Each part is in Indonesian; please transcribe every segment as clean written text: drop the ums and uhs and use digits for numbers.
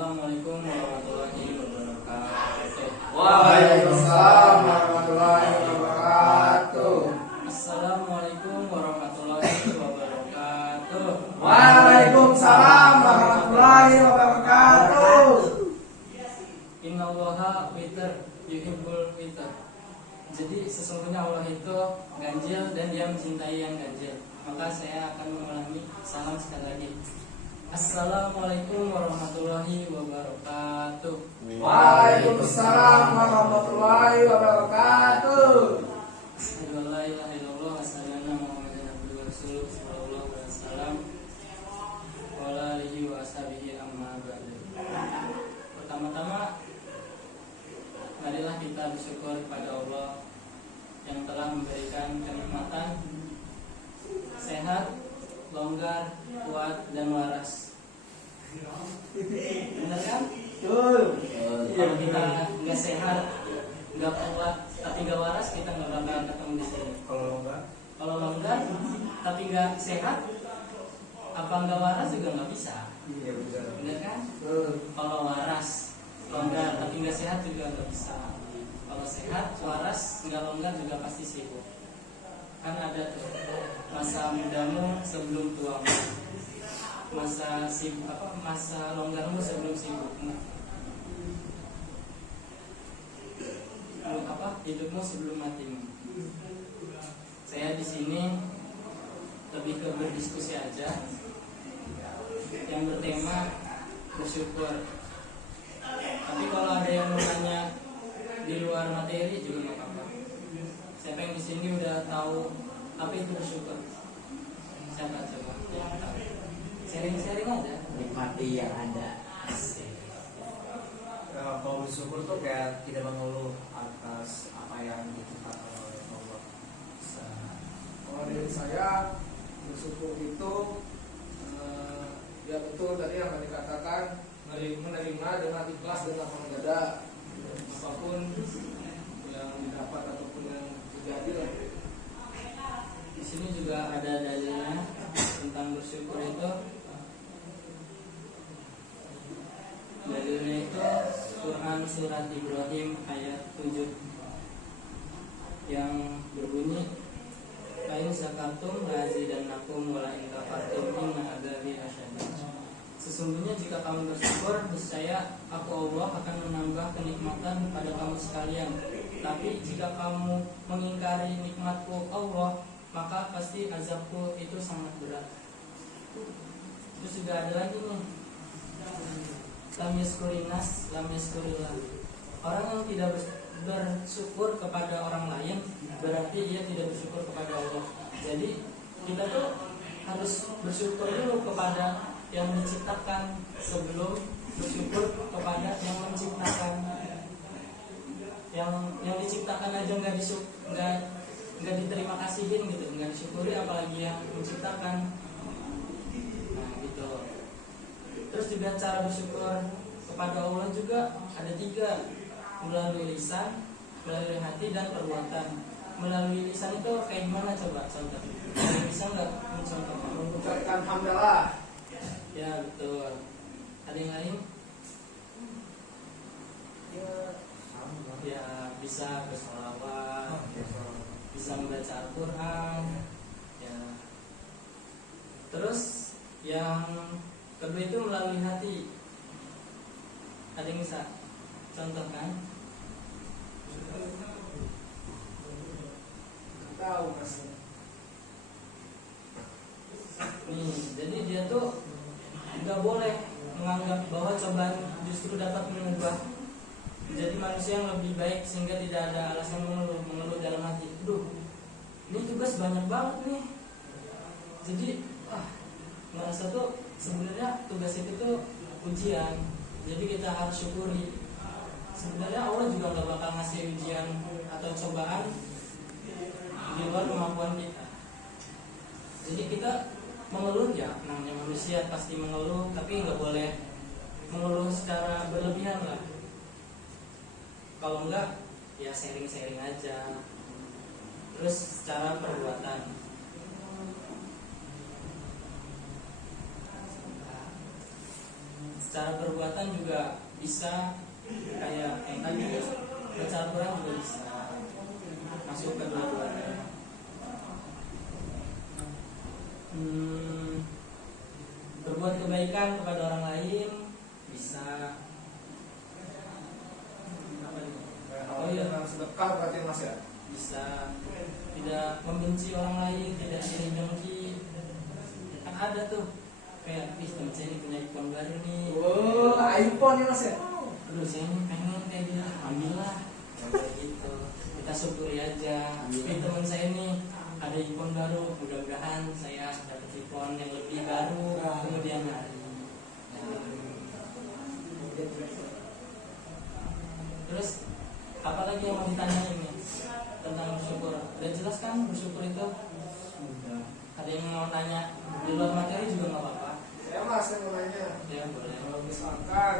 Assalamualaikum warahmatullahi wabarakatuh. Waalaikumsalam warahmatullahi wabarakatuh. Assalamualaikum warahmatullahi wabarakatuh. Waalaikumsalam warahmatullahi wabarakatuh. Innallaha witir yuhibbul witir. Jadi sesungguhnya Allah itu ganjil dan Dia mencintai yang ganjil. Maka saya akan mengulangi salam sekali lagi. Assalamualaikum warahmatullahi wabarakatuh. Waalaikumsalam warahmatullahi wabarakatuh. Asyhadu an la ilaha illallah wa asyhadu anna Muhammadan abduhu wa rasuluh sallallahu alaihi wasallam wa ala alihi wa ashabihi amma ba'du. Pertama-tama marilah kita bersyukur kepada Allah yang telah memberikan kenikmatan sehat, longgar, kuat, dan waras. Benar kan? Kalau kita nggak sehat, nggak kuat, tapi nggak waras, kita nggak bakal ketemu di sini. Kalau longgar, tapi nggak sehat, apa nggak waras juga nggak bisa. Iya benar. Benar kan? Kalau waras, longgar, tapi nggak sehat juga nggak bisa. Kalau sehat, waras, nggak longgar juga pasti sibuk. Kan ada tuh masa mudamu sebelum tuamu, masa sibuk masa longgarmu sebelum sibukmu, hidupmu sebelum matimu. Saya di sini lebih ke berdiskusi aja, yang bertema bersyukur. Tapi kalau ada yang mau nanya di luar materi juga nggak apa-apa. Siapa yang di sini udah tahu apa itu bersyukur? Siapa coba? Sharing-sharing aja. Nikmati yang ada. Kalau bersyukur tuh kayak tidak mengeluh atas apa yang diciptakan oleh Allah. Kalau dari saya bersyukur itu ya betul tadi yang dikatakan menerima dengan ikhlas dan lapang dada apapun yang didapat ataupun yang terjadi lah. Di sini juga ada dalilnya tentang bersyukur itu. Dalilnya itu Quran surat Ibrahim ayat 7 yang berbunyi Fa'in zakatum lazidannakum wa la in kafartum inna adzabi lasyadid. Sesungguhnya jika kamu bersyukur, niscaya aku Allah akan menambah kenikmatan pada kamu sekalian. Tapi jika kamu mengingkari nikmatku Allah, maka pasti azabku itu sangat berat. Terus juga ada lagi nih, lam yaskurinas lam yaskurillah. Orang yang tidak bersyukur kepada orang lain berarti dia tidak bersyukur kepada Allah. Jadi kita tuh harus bersyukur dulu kepada yang diciptakan sebelum bersyukur kepada yang menciptakan. Yang diciptakan aja nggak diterima kasihin gitu, nggak disyukuri apalagi yang menciptakan. Nah gitu. Terus juga cara bersyukur kepada Allah juga ada 3, melalui lisan, melalui hati, dan perbuatan. Melalui lisan itu kayak gimana coba contoh? Bisa nggak mencontohkan? Mengucapkan hamdalah. Ya betul. Ada yang lain? Ya bisa bersolawat, bisa membaca Al-Quran. Ya. Terus yang kedua itu melalui hati. Ada yang bisa contohkan? Tahu kasih. Nih, jadi dia tuh nggak boleh menganggap bahwa cobaan justru dapat mengubah menjadi manusia yang lebih baik, sehingga tidak ada alasan mengeluh dalam hati. Duh, ini tugas banyak banget nih. Jadi merasa tuh sebenarnya tugas itu tuh ujian. Jadi kita harus syukuri. Sebenarnya Allah juga nggak bakal ngasih ujian atau cobaan di luar kemampuan kita. Jadi kita mengeluh ya, namanya manusia pasti mengeluh, tapi nggak boleh mengeluh secara berlebihan lah. Kalau enggak, ya sharing-sharing aja. Terus secara perbuatan, secara perbuatan juga bisa kayak yang tadi, secara perang juga bisa masuk ke dua-duanya. Berbuat kebaikan kepada orang lain bisa. Apa nih? Oh iya, sedekah berarti Mas ya. bisa tidak membenci orang lain, tidak iri dengki. Kan ada tuh kayak teman saya ini punya iPhone baru nih. Oh, iPhone ya Mas ya. Aduh saya ini pengen kayak dia, ambillah. Kayak gitu. Kita syukuri aja. Tapi teman saya nih ada iPhone baru, mudah-mudahan saya dapat iPhone yang lebih baru kemudian hari. Terus apalagi yang mau ditanyain nih tentang bersyukur? Udah jelas kan bersyukur itu? Sudah. Ada yang mau tanya di luar materi juga nggak apa-apa. Saya Mas yang mau nanya. Ya boleh. Kalau misalkan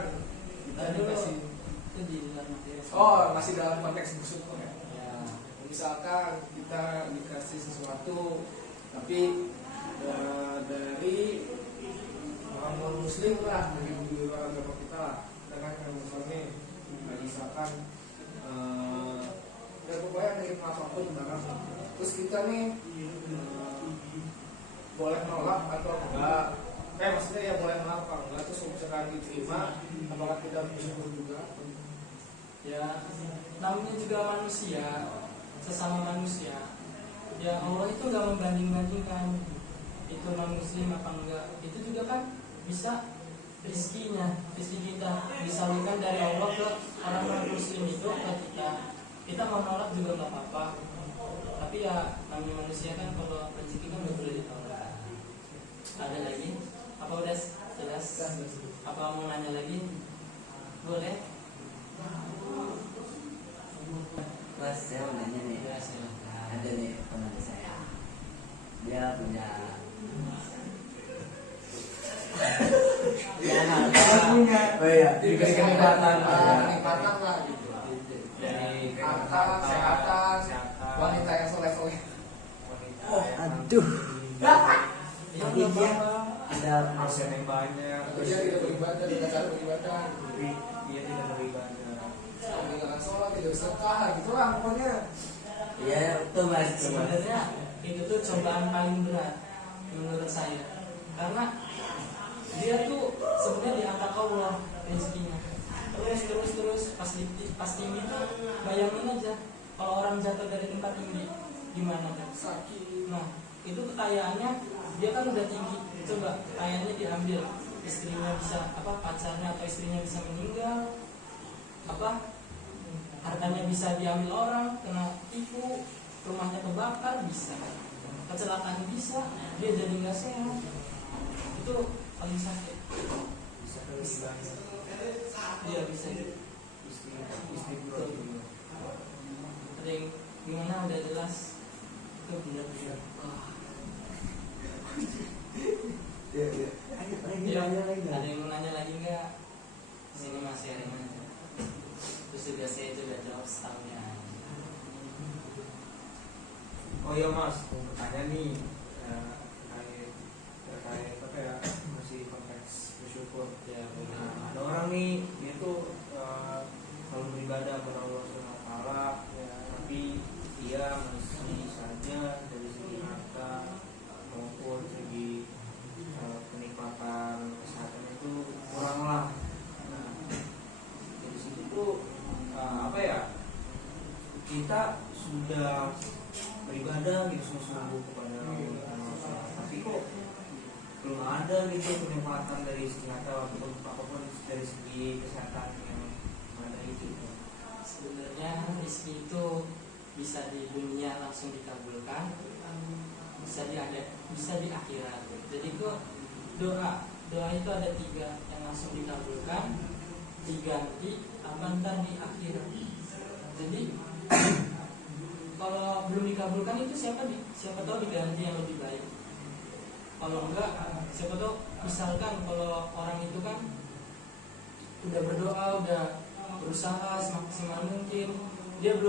kita Tadi dikasih, itu di luar materi. oh masih dalam konteks bersyukur ya. Ya. Misalkan kita dikasih sesuatu, tapi dari orang non muslim lah, dari luar agama kita lah, dengan yang muslim nih, misalkan ya pokoknya nerima apapun barang, terus kita nih boleh nolak atau enggak, maksudnya ya boleh nolak atau enggak, terus misalkan diterima, apakah kita bersyukur juga? Ya, namanya juga manusia, sesama manusia. Ya Allah itu nggak membanding-bandingkan itu non muslim apa enggak. Itu juga kan bisa rezeki kita disalurkan dari Allah ke orang non muslim itu ke kita. Kita mau nolak juga nggak apa-apa. Tapi ya namanya manusia kan, kalau rezeki kan nggak boleh ditolak. Ada lagi? Apa udah jelas? Apa mau nanya lagi? Boleh? Mas, saya mau nanya nih. Ya, silakan. Ada nih teman saya, dia punya oh iya, Diberi kenikmatan kenikmatan lah gitu. Dari Harta, kesehatan, wanita yang soleh-soleh. aduh, Ya, tapi nggak dia apa-apa. ada persen yang banyak, Atau dia tidak beribadah, tidak cara beribadah. dia tidak beribadah. Tidak sholat, tidak sedekah, gitu lah pokoknya. ya itu Mas. Sebenarnya itu tuh cobaan paling berat menurut saya, karena dia tuh sebenarnya diangkat Allah rezekinya terus pas tinggi tuh, bayangin aja kalau orang jatuh dari tempat tinggi gimana kan? Sakit. Nah itu kekayaannya dia kan udah tinggi, coba kekayaannya diambil, istrinya bisa pacarnya atau istrinya bisa meninggal, hartanya bisa diambil orang, kena tipu, rumahnya kebakar bisa, kecelakaan bisa, dia jadi nggak sehat, itu paling sakit. Dia bisa Istri bro juga. ada yang gimana, udah jelas itu benar-benar. Ya, ada yang mau nanya lagi nggak? Sini Mas sharing aja. Terus juga saya juga jawab setahunnya. Oh iya Mas, mau bertanya nih terkait apa ya, masih konteks bersyukur. Ya, boleh. Nah, ada orang nih, dia tuh selalu beribadah kepada Allah SWT, ya, tapi dia masih saja dari segi harta maupun segi kenikmatan kesehatan itu kurang lah. Nah, dari situ tuh apa ya, kita sudah beribadah gitu sungguh-sungguh kepada Allah, tapi kok belum ada gitu kenikmatan dari segi harta ataupun apapun dari segi kesehatan yang ada itu. Sebenarnya rezeki itu bisa di dunia langsung dikabulkan, bisa di akhirat. Jadi kok doa itu ada 3 yang langsung dikabulkan, diganti, ntar di akhirat. Jadi kalau belum dikabulkan itu siapa tahu diganti yang lebih baik. Kalau enggak, siapa tahu misalkan kalau orang itu kan udah berdoa, udah berusaha semaksimal mungkin, dia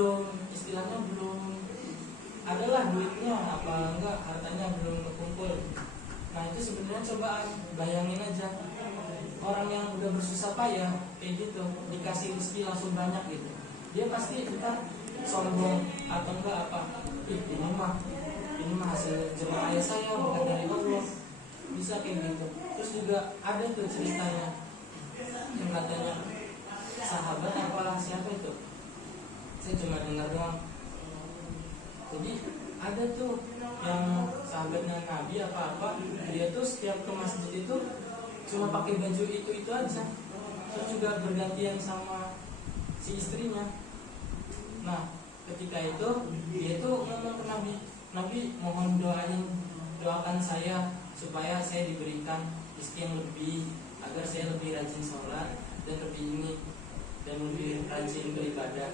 istilahnya belum adalah duitnya apa enggak, hartanya belum kekumpul. Nah itu sebenarnya cobaan. Bayangin aja orang yang udah bersusah payah kayak gitu dikasih rezeki langsung banyak gitu, dia pasti entah sombong atau enggak apa, ini mah hasil jerih ayah saya bukan dari Allah, bisa kayak gitu. Terus juga ada tuh ceritanya yang katanya sahabat apa siapa itu, saya cuma dengar doang. Jadi ada tuh yang sahabatnya Nabi apa dia tuh setiap ke masjid itu cuma pakai baju itu aja, terus juga bergantian sama si istrinya. Nah ketika itu dia tuh ngomong ke Nabi mohon doakan saya supaya saya diberikan rezeki yang lebih, agar saya lebih rajin sholat dan lebih rajin beribadah.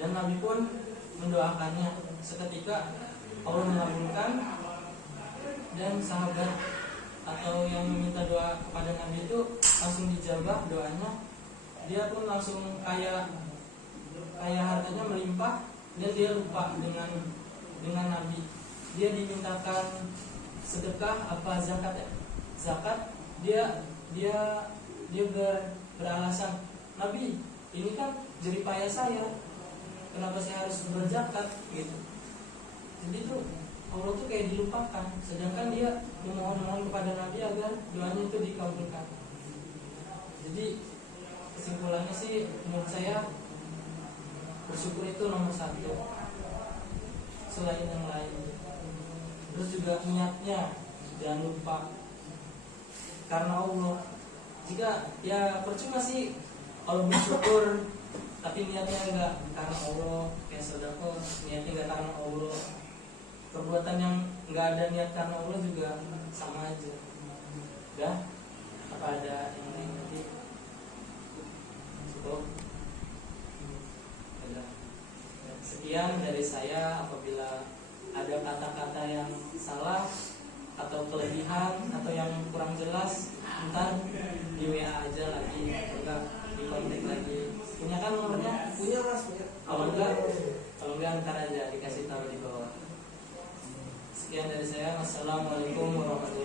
Dan Nabi pun mendoakannya. Seketika Allah mengabulkan, dan sahabat atau yang meminta doa kepada Nabi itu langsung dijabah doanya. Dia pun langsung kaya hartanya melimpah, dan dia lupa dengan Nabi. Dia dimintakan sedekah apa zakat, dia beralasan, Nabi ini kan jerih payah saya, kenapa saya harus berzakat gitu. Jadi tuh Allah tuh kayak dilupakan, sedangkan dia memohon kepada Nabi agar doanya itu dikabulkan. Jadi kesimpulannya sih menurut saya bersyukur itu nomor satu selain yang lain. Terus juga niatnya jangan lupa karena Allah. Jika ya percuma sih kalau bersyukur tapi niatnya enggak karena Allah, kayak sedekah niatnya enggak karena Allah, perbuatan yang enggak ada niat karena Allah juga sama aja. Udah? Apa ada yang lain nanti? Cukup? Udah. Sekian dari saya. Apabila ada kata-kata yang salah atau kelebihan atau yang kurang jelas, ntar di WA aja lagi, enggak di kontak lagi. Punya kan nomornya? Punya Mas, punya. Kalau enggak ntar aja dikasih tahu di bawah. Sekian dari saya. Wassalamualaikum warahmatullahi wabarakatuh.